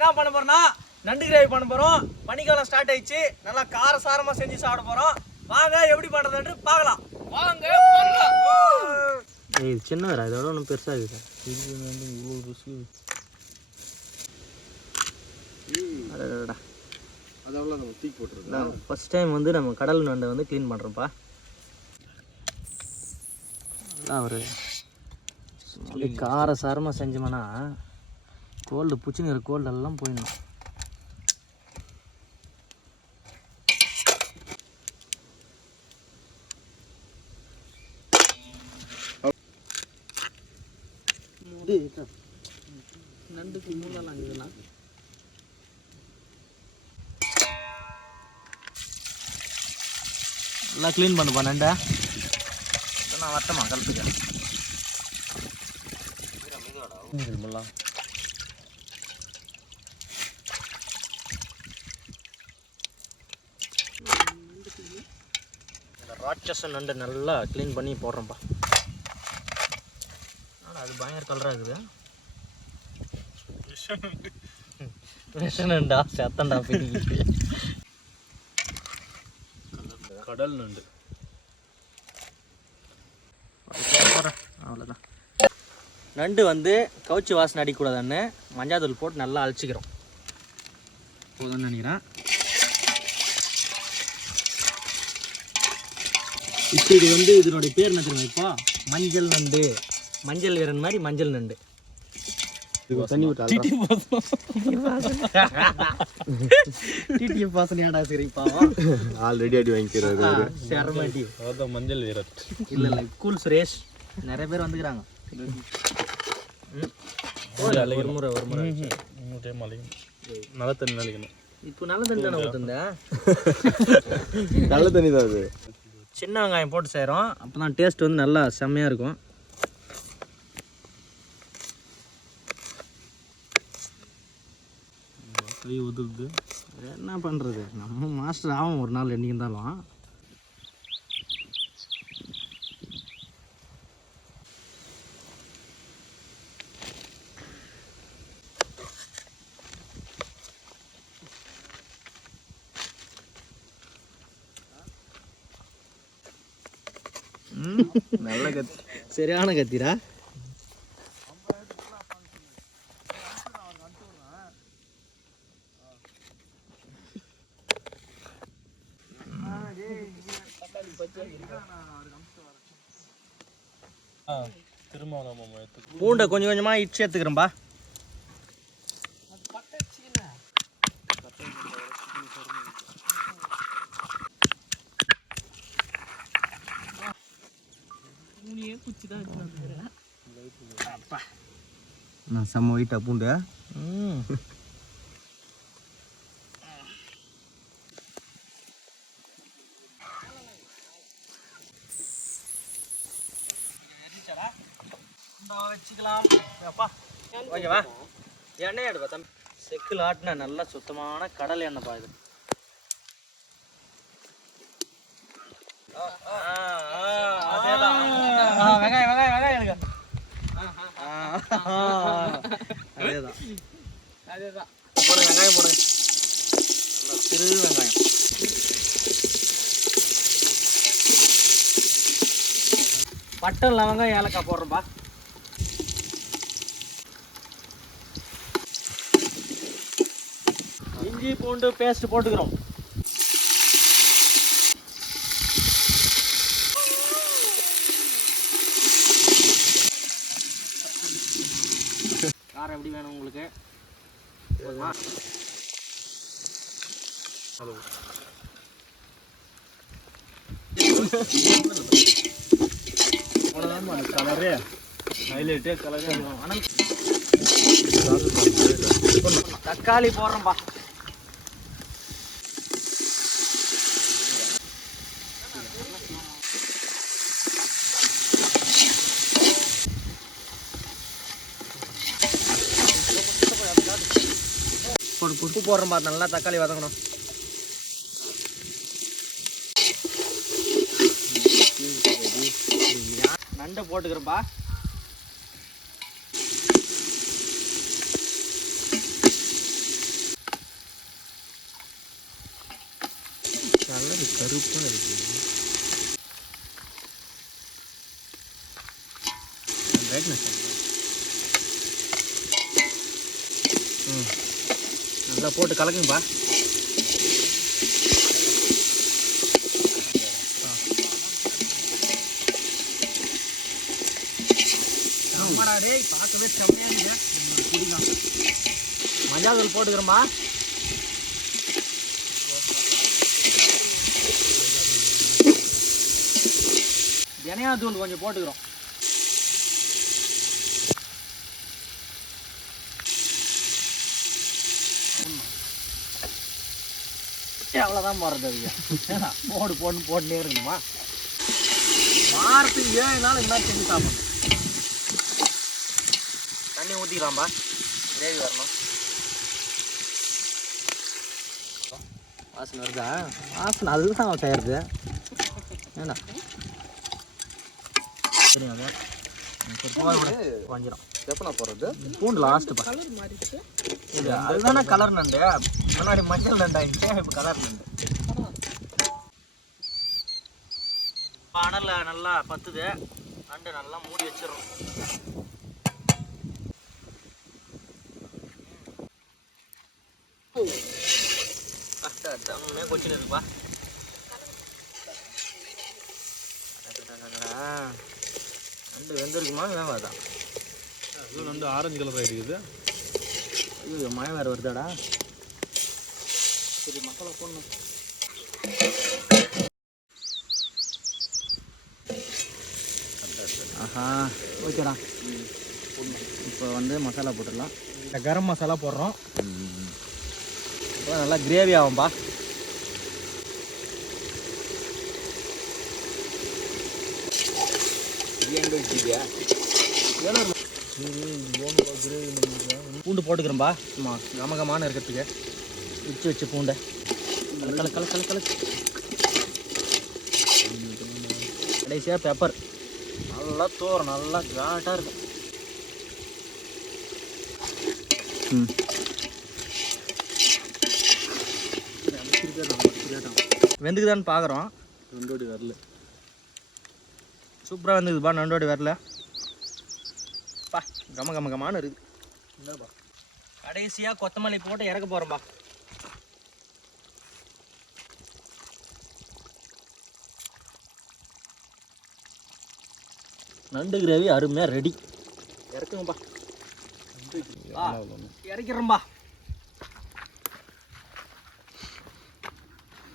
Guys என்ன பண்ண போறோம்னா நண்டு கிரேவி பண்ண போகிறோம் பனிக்காலம் ஸ்டார்ட் ஆயிடுச்சு. நல்லா கார சாரமா செஞ்சு சாப்பிட போகிறோம் வாங்க எப்படி பண்றதுன்னு பார்க்கலாம். வாங்க இது சின்னவரா? இதோட ஒன்றும் பெருசாக இருக்குது இது வந்து இவ்வளோ ருசி அடடடா அதெல்லாம் ஃபஸ்ட் டைம் வந்து நம்ம கடல் நண்டை வந்து க்ளீன் பண்ணுறோம்ப்பா நல்லா ஒரு அப்படியே சாரமாக செஞ்சோம்னா கோல்டு பூச்சிங்கிற கோல்டு எல்லாம் போயிடணும். நண்டுக்கு மூலலாம் இதெல்லாம் நல்லா க்ளீன் பண்ணுப்பா நண்டை. நான் வட்டமா கலத்துக்க. ராட்சச நண்டை நல்லா க்ளீன் பண்ணி போடுறோம்ப்பா அது பயங்கர கலராக இருக்குது. விஷ நண்டா? செத்தண்டா கடல் நண்டு. அவ்வளோதான் நண்டு வந்து கவுச்சி வாசனை அடிக்கக்கூடாதுன்னு மஞ்சாத்தூள் போட்டு நல்லா அழைச்சிக்கிறோம். போதும்னு நினைக்கிறேன். இப்போ இது வந்து இதனுடைய பேர் என்ன தெரியுமா இப்போ? மஞ்சள் நண்டு. மஞ்சள் வீரன் மாதிரி மஞ்சள் நண்டு. தண்ணி விட்டு டிடிஎஃப் வாசனையாடா சரி பாவம்? ஆல்ரெடி அடி வாங்கிக்கிறாரு சரமாட்டி அதான் மஞ்சள் வீரர் இல்லை இல்லை கூல் சுரேஷ். நிறைய பேர் வந்துக்கிறாங்க. ம். ஒரு முறை ஒரு முறை. நல்ல தண்ணி நினைக்கணும் இப்போ நல்ல தண்ணி தானே ஊற்றுந்தா நல்ல தண்ணி தான் அது. சின்ன வெங்காயம் போட்டு செய்கிறோம் அப்போ தான் டேஸ்ட் வந்து நல்லா செம்மையாக இருக்கும். கை உதுருது. என்ன பண்ணுறது நம்ம மாஸ்டர் ஆகும் ஒரு நாள் என்னைக்கு இருந்தாலும். நல்ல கத்தி. சரியான கத்திரா பூண்டை கொஞ்சம் கொஞ்சமாக இச்சு எடுத்துக்கிறேன்பா. நான் செம்ம வெயிட்டா பூண்டு. வச்சுக்கலாம். அப்பா ஓகேவா? எண்ணெய் எடுப்பா தம்பி. செக்கில் ஆட்டின நல்லா சுத்தமான கடல் எண்ணெய்ப்பா இது. ஆ, ஆ, ஆ, அதேதான். ஆ, வெங்காயம் வெங்காயம் வெங்காயம் எடுங்க ஆ, ஆ, அதேதான் அதேதான். போடுங்க வெங்காயம் போடுங்க. சிறு வெங்காயம். பட்டை லவங்கம் ஏலக்காய் போடுறோம்பா இஞ்சி பூண்டு பேஸ்ட் போட்டுக்கிறோம். காரம் எப்படி வேணும் உங்களுக்கு? போதுமா? கலரே. ஹைலைட்டே கலரே. ஆனால் தக்காளி போடுறோம்பா உப்பு போடுறோம் பாரு நல்லா தக்காளி வதங்கணும். நண்டை போட்டுக்கிறப்பா கலர் கருப்பாக இருக்கு. பிரைட்னஸ் ம். நல்லா போட்டு கலக்குங்கப்பா. பார்க்கவே செம்மையா இருக்குங்க மஞ்சள் தூள் போட்டுக்கிறோம்பா தனியா தூள் கொஞ்சம் போட்டுக்கிறோம். அவ்வளோதான் போடுறது ஏன்னா, போடு போட்டு போட்டுனே இருக்கணுமா? வாரத்துக்கு ஏழு நாள் இந்த செஞ்சு சாப்பிடணும். தண்ணி ஊற்றிக்கலாம்பா கிரேவி வரணும். வாசனை வருதா? வாசனை அதுதான் அவன் செய்யறது ஏண்டா சரி அதான் கொஞ்சம் எப்போ போகிறது பூண்டு லாஸ்ட்டுப்பா இது அதுதானே கலர் நண்டு. முன்னாடி மஞ்சள் நண்டு ஆயிடுச்சு இப்போ கலர் நண்டு. அனல்ல நல்லா பத்துது. நண்டு நல்லா மூடி வச்சிடறோம் தம்மே கொச்சின்னு இருக்குப்பா. நண்டு வெந்திருக்குமா? இது வந்து ஆரஞ்சு கலர் ஆகிருக்குது ஐயோ மழை வேறு வருதாடா? சரி மசாலா போடணும். ஆஹா ஓகேடா. இப்போ வந்து மசாலா போட்டுடலாம். இந்த கரம் மசாலா போடுறோம். நல்லா கிரேவி ஆகும்பா. பூண்டு போட்டுக்கிறேன்பா. சும்மா கமகமான இருக்கிறதுக்கு. உச்சி வச்சு பூண்டை. கல கல கல கடைசியாக பெப்பர் நல்லா தோறும் நல்லா காட்டாக இருக்கும். ம். வெந்துக்குதான்னு பார்க்குறோம் ரெண்டோடி வரல. சூப்பராக வெந்துக்குதுப்பா நண்டோடி வரல. பா கம கம கமான்னு இருக்குது. கடைசியாக கொத்தமல்லி போட்டு இறக்க போகிறோம்பா நண்டு கிரேவி அருமையாக ரெடி இறக்குங்கப்பா இறக்கிறோம்பா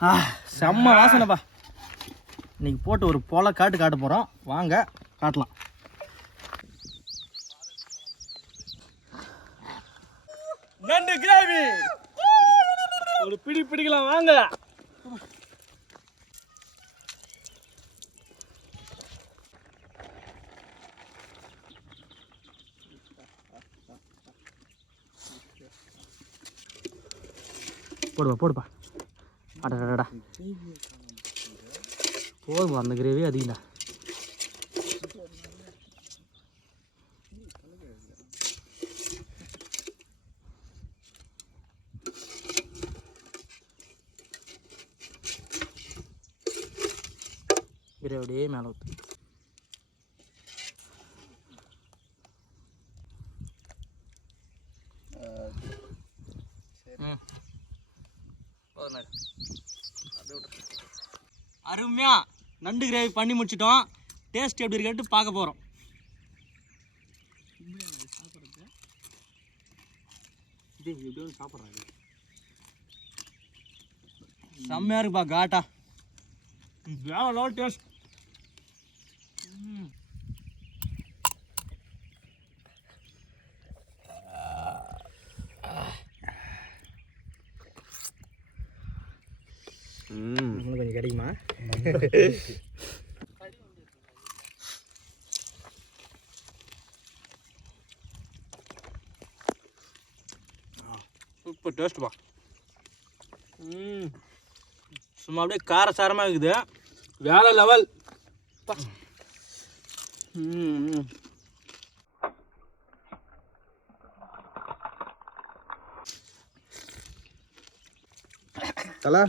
ஆ செம்ம வாசனைப்பா. இன்னைக்கு போட்டு ஒரு பொல காட்டு காட்ட போகிறோம் வாங்க காட்டலாம் நண்டு கிரேவி ஒரு பிடி பிடிக்கலாம் வாங்க போடுப்பா போடுப்பா. அடடடா போதும் அந்த கிரேவி அதிகம்டா. கிரேவி அப்படியே மேலே ஊற்று ம் போதும் அருமையா நண்டு கிரேவி பண்ணி முடிச்சிட்டோம். டேஸ்ட் எப்படி இருக்குன்ட்டு பார்க்க போகிறோம் சாப்பிட்றாங்க செம்மையா இருக்குப்பா காட்டா. வேலை டேஸ்ட் கொஞ்சம் கிடைக்குமா? சூப்பர் டேஸ்ட் பா. ம். சும்மா அப்படியே காரசாரமாக இருக்குது. வேற லெவல். தலை.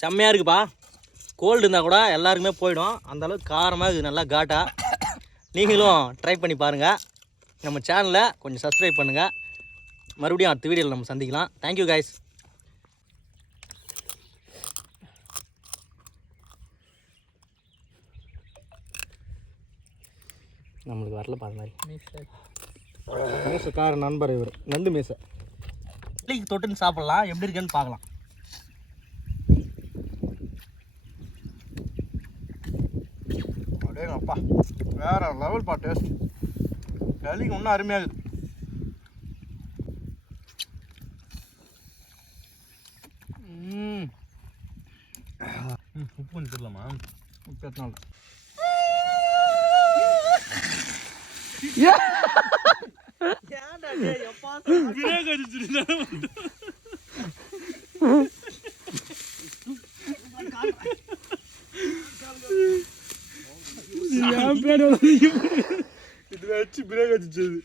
செம்மையாக இருக்குப்பா. கோல்டு இருந்தால் கூட எல்லாருக்குமே போயிடும். அந்த அளவுக்கு காரமாக இருக்குது நல்லா காட்டா. நீங்களும் ட்ரை பண்ணி பாருங்கள் நம்ம சேனலை கொஞ்சம் சப்ஸ்கிரைப் பண்ணுங்கள் மறுபடியும் அடுத்த வீடியோவில் நம்ம சந்திக்கலாம். தேங்க்யூ கைஸ் நம்மளுக்கு வரல பாரு மாதிரி. மீசக்கார நண்பர் இவர். நண்டு மீசை. தொட்டுன்னு சாப்பிட்லாம். எப்படி இருக்குன்னு பார்க்கலாம். வேற லெவல் பா டேஸ்ட் களிக்கு இன்னும் அருமையாகுது உப்பு கொஞ்சம் போடலாமா? உப்பு எத்தனால ஏன்டா எப்பா அடிச்சிருந்தா பின்னாடி இது வச்சு பிரேக் அடிச்சது